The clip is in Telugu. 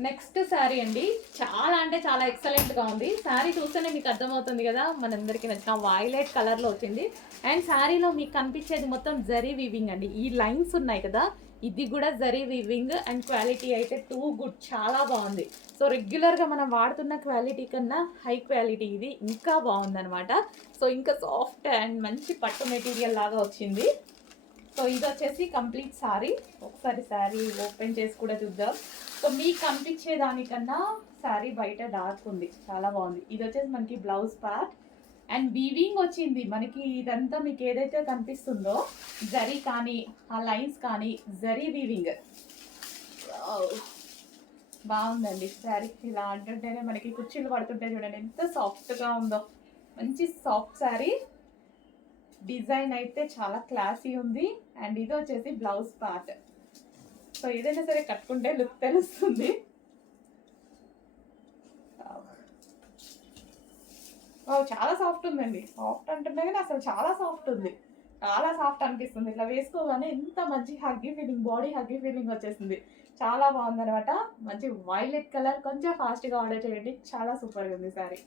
నెక్స్ట్ శారీ అండి. చాలా అంటే చాలా ఎక్సలెంట్గా ఉంది. శారీ చూస్తేనే మీకు అర్థమవుతుంది కదా మనందరికీ నచ్చిన వైలెట్ కలర్లో వచ్చింది. అండ్ శారీలో మీకు కనిపించేది మొత్తం జరీ వీవింగ్ అండి. ఈ లైన్స్ ఉన్నాయి కదా ఇది కూడా జరీ వీవింగ్ అండ్ క్వాలిటీ అయితే టూ గుడ్ చాలా బాగుంది. సో రెగ్యులర్గా మనం వాడుతున్న క్వాలిటీ కన్నా హై క్వాలిటీ ఇది ఇంకా బాగుందనమాట సో ఇంకా సాఫ్ట్ అండ్ మంచి పట్టు మెటీరియల్ లాగా వచ్చింది. సో ఇది వచ్చేసి కంప్లీట్ శారీ ఒకసారి శారీ ఓపెన్ చేసి కూడా చూద్దాం. సో మీకు కనిపించే దానికన్నా శారీ బయట డార్క్ ఉంది. చాలా బాగుంది. ఇది వచ్చేసి మనకి బ్లౌజ్ పార్ట్ అండ్ వీవింగ్ వచ్చింది. మనకి ఇదంతా మీకు ఏదైతే కనిపిస్తుందో జరీ కానీ ఆ లైన్స్ కానీ జరీ వీవింగ్ బాగుందండి శారీ ఇలా అంటుంటేనే మనకి కుర్చీలు పడుతుంటే చూడండి ఎంత సాఫ్ట్గా ఉందో. మంచి సాఫ్ట్ శారీ డిజైన్ అయితే చాలా క్లాసీ ఉంది. అండ్ ఇది వచ్చేసి బ్లౌజ్ పార్ట్. సో ఏదైనా సరే కట్టుకుంటే లుక్ తెలుస్తుంది. చాలా సాఫ్ట్ ఉందండి. సాఫ్ట్ అంటున్నా కానీ అసలు చాలా సాఫ్ట్ ఉంది. చాలా సాఫ్ట్ అనిపిస్తుంది. ఇట్లా వేసుకోగానే ఎంత మంచి huggy feeling body huggy feeling వచ్చేసింది. చాలా బాగుంది అనమాట మంచి వైలెట్ కలర్ కొంచెం ఫాస్ట్గా ఆర్డర్ చేయండి. చాలా సూపర్గా ఉంది సారీ.